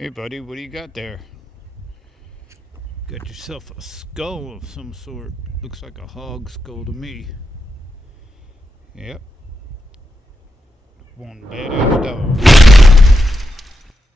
Hey buddy, what do you got there? Got yourself a skull of some sort. Looks like a hog skull to me. Yep. One badass dog.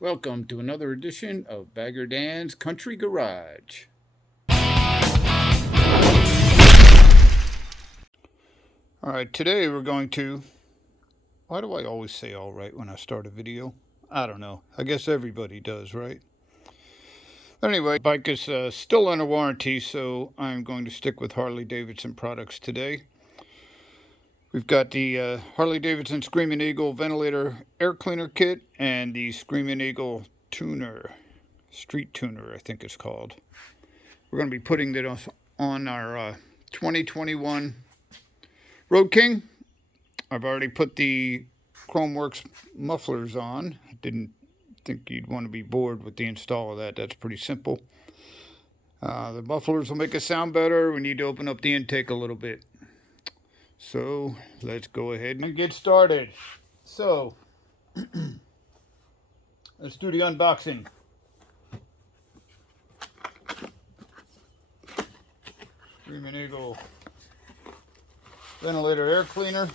Welcome to another edition of Bagger Dan's Country Garage. Alright, today we're going to... Why do I always say alright when I start a video? I don't know. I guess everybody does, right? Anyway, bike is still under warranty, so I'm going to stick with Harley Davidson products today. We've got the Harley Davidson Screaming Eagle Ventilator Air Cleaner Kit and the Screaming Eagle Tuner, Street Tuner I think it's called. We're going to be putting that on our 2021 Road King. I've already put the Chromeworks mufflers on. I didn't think you'd want to be bored with the install of that. That's pretty simple. The mufflers will make us sound better. We need to open up the intake a little bit. So let's go ahead and get started. So let's do the unboxing. Screaming Eagle Ventilator Air Cleaner.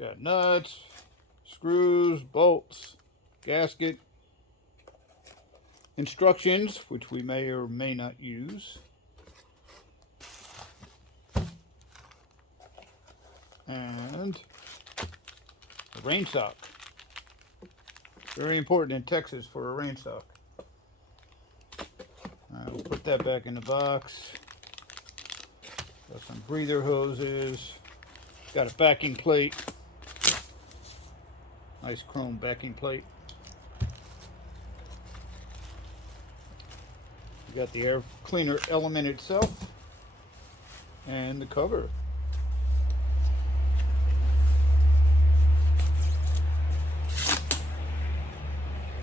Got nuts, screws, bolts, gasket, instructions, which we may or may not use, and a rain sock. Very important in Texas for a rain sock. We'll put that back in the box. Got some breather hoses. Got a backing plate. Nice chrome backing plate. We got the air cleaner element itself and the cover.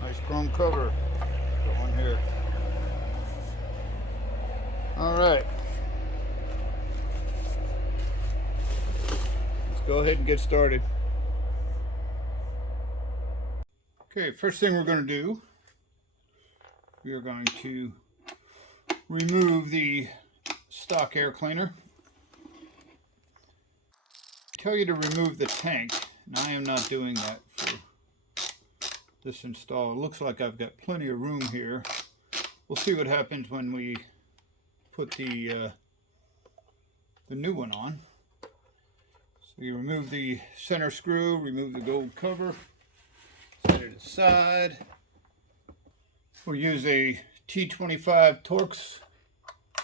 Nice chrome cover. Go on here. All right. Let's go ahead and get started. Okay, first thing we're going to do, we are going to remove the stock air cleaner. I tell you to remove the tank, and I am not doing that for this install. It looks like I've got plenty of room here. We'll see what happens when we put the new one on. So you remove the center screw, remove the gold cover, set it aside. We'll use a T25 Torx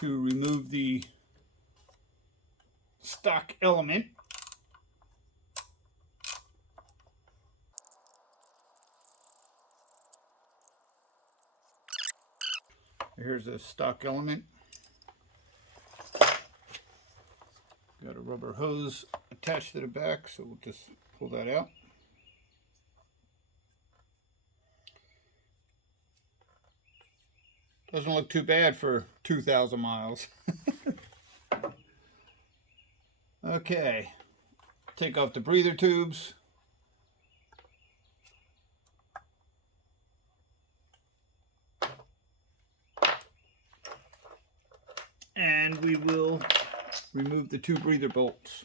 to remove the stock element. Here's the stock element. Got a rubber hose attached to the back, so we'll just pull that out. Doesn't look too bad for 2,000 miles. Okay, take off the breather tubes. And we will remove the two breather bolts.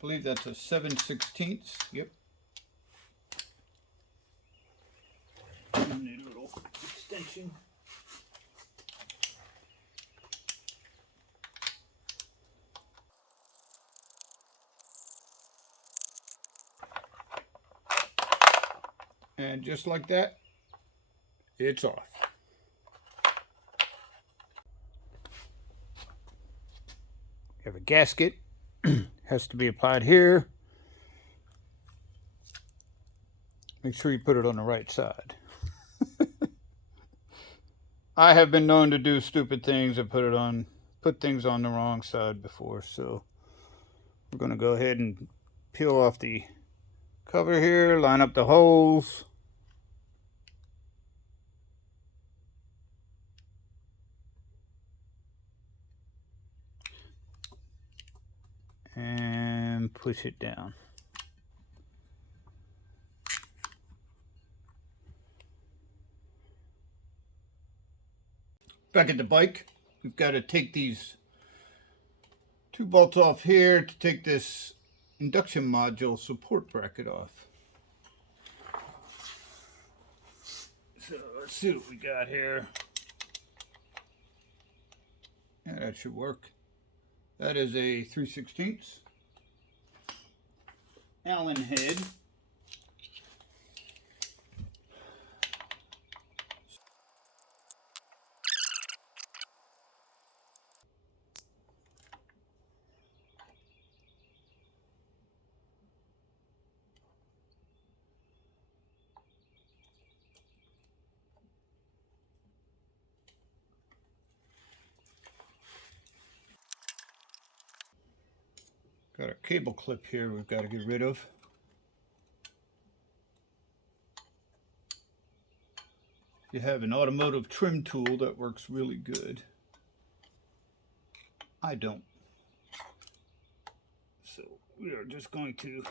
I believe that's a 7/16. Yep. And a little extension. And just like that, it's off. We have a gasket. Has to be applied here. Make sure you put it on the right side. I have been known to do stupid things and put things on the wrong side before, so we're going to go ahead and peel off the cover here, line up the holes. and push it down. Back at the bike, we've got to take these two bolts off here to take this induction module support bracket off. So let's see what we got here. Yeah, that should work. That is a 3/16 Allen head. Got a cable clip here we've got to get rid of. You have an automotive trim tool that works really good. I don't. So we are just going to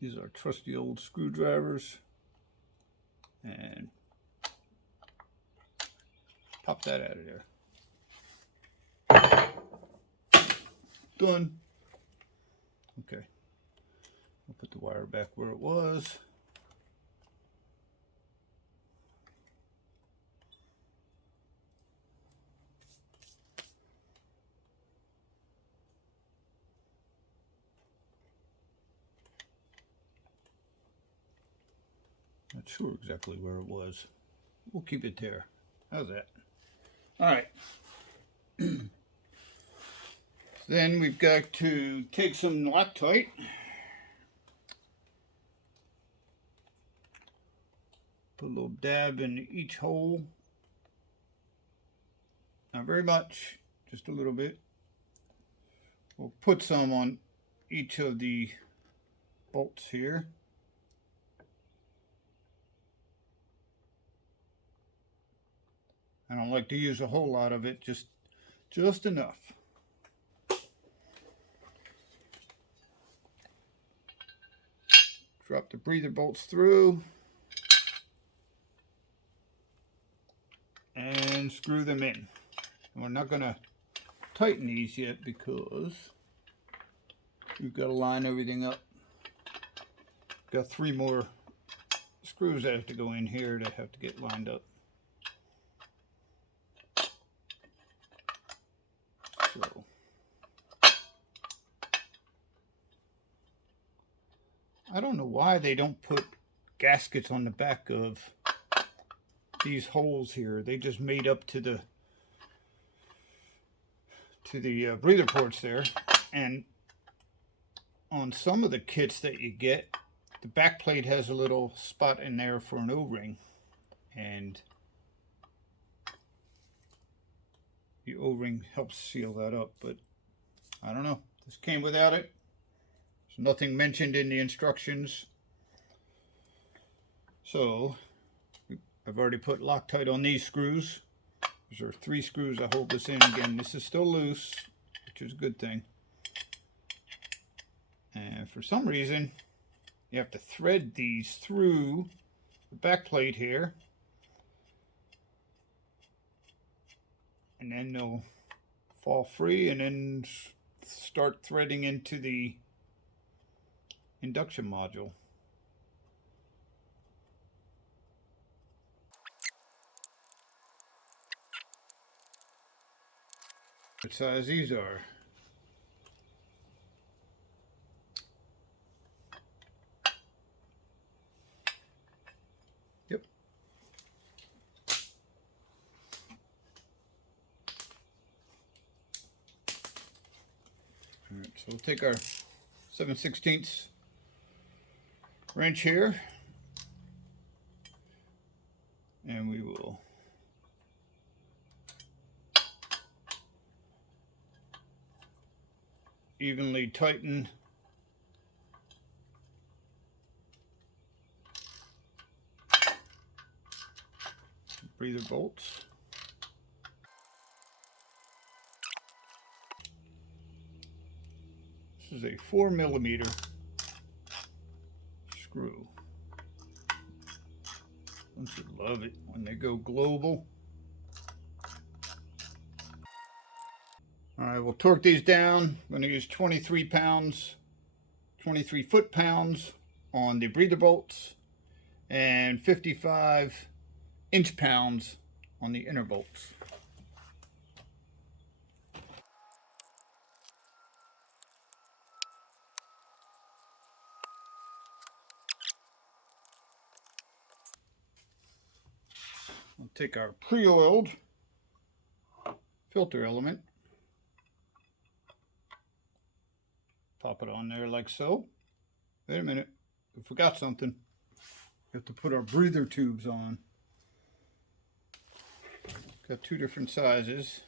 use our trusty old screwdrivers and pop that out of there. Done. Okay. I'll put the wire back where it was. Not sure exactly where it was. We'll keep it there. How's that? All right. Then we've got to take some Loctite. Put a little dab in each hole. Not very much, just a little bit. We'll put some on each of the bolts here. I don't like to use a whole lot of it, just enough. Drop the breather bolts through and screw them in. And we're not going to tighten these yet because we've got to line everything up. Got 3 more screws that have to go in here that have to get lined up. So I don't know why they don't put gaskets on the back of these holes here. They just made up to the breather ports there. And on some of the kits that you get, the back plate has a little spot in there for an O-ring, and the O-ring helps seal that up. But I don't know, this came without it. There's nothing mentioned in the instructions. So I've already put Loctite on these screws. There are 3 screws that hold this in. Again, this is still loose, which is a good thing. And for some reason, you have to thread these through the back plate here. And then they'll fall free and then start threading into the induction module. What size these are? Yep. All right, so we'll take our 7/16 wrench here, and we will evenly tighten breather bolts. is a 4mm screw. Don't you love it when they go global? All right, we'll torque these down. I'm going to use 23 foot-pounds on the breather bolts and 55 inch-pounds on the inner bolts. We'll take our pre-oiled filter element, pop it on there like so. Wait a minute, we forgot something. We have to put our breather tubes on. Got two different sizes.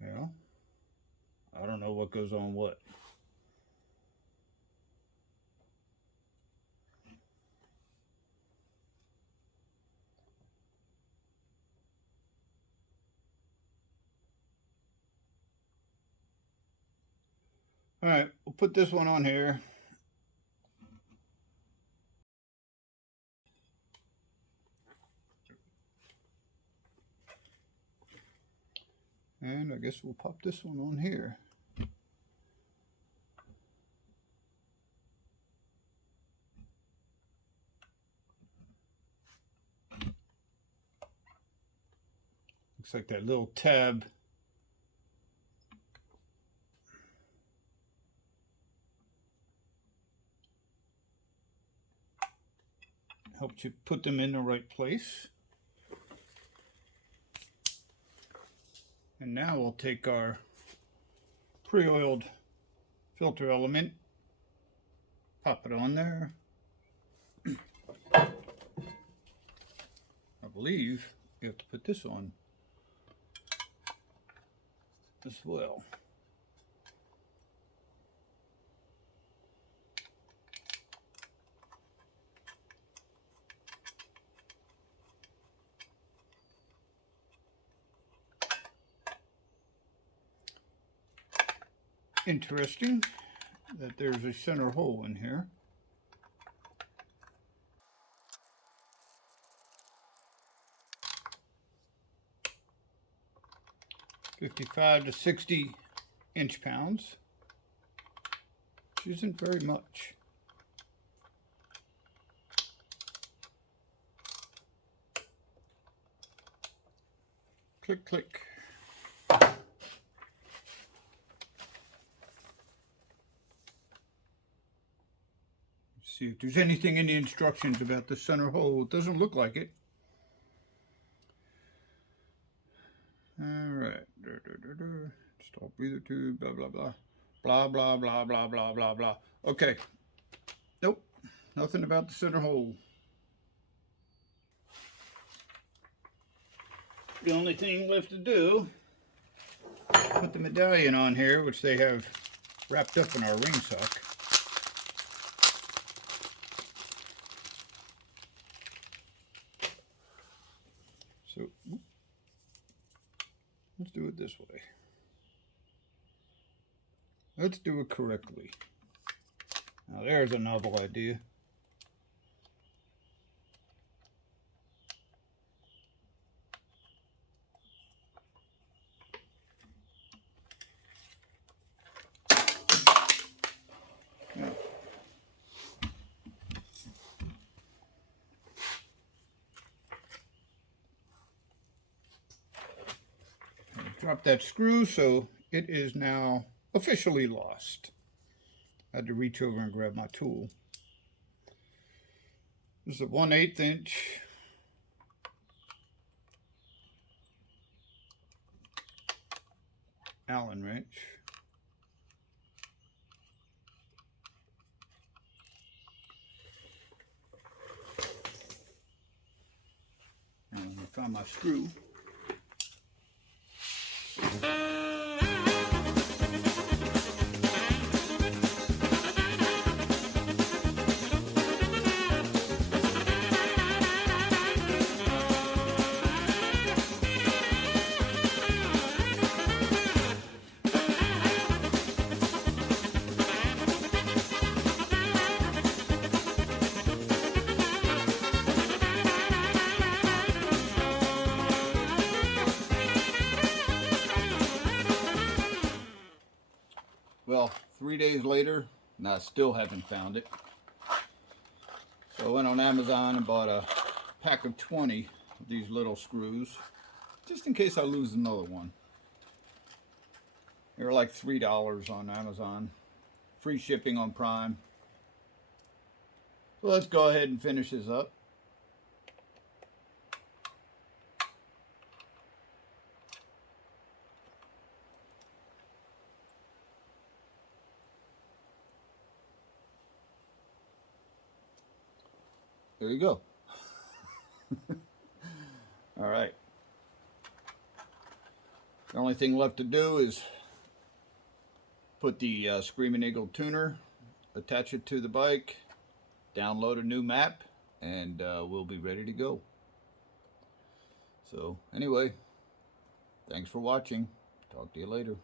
Yeah, I don't know what goes on what. All right, we'll put this one on here. And I guess we'll pop this one on here. Looks like that little tab helps you put them in the right place. And now we'll take our pre-oiled filter element, pop it on there. I believe you have to put this on as well. Interesting that there's a center hole in here. $55 to 60 inch-pounds, which isn't very much. Click, click. See if there's anything in the instructions about the center hole. It doesn't look like it. All right. Install breather tube, blah, blah, blah. Blah, blah, blah, blah, blah, blah, blah. Okay. Nope. Nothing about the center hole. The only thing left to do, put the medallion on here, which they have wrapped up in our ring sock. So, let's do it this way. Let's do it correctly. Now there's a novel idea. Drop that screw, so it is now officially lost. I had to reach over and grab my tool. This is a 1/8 inch Allen wrench. And I found my screw. 3 days later, and I still haven't found it. So I went on Amazon and bought a pack of 20 of these little screws, just in case I lose another one. They were like $3 on Amazon. Free shipping on Prime. So let's go ahead and finish this up. There you go. All right. The only thing left to do is put the Screaming Eagle tuner, attach it to the bike, download a new map, and we'll be ready to go. So anyway, thanks for watching. Talk to you later.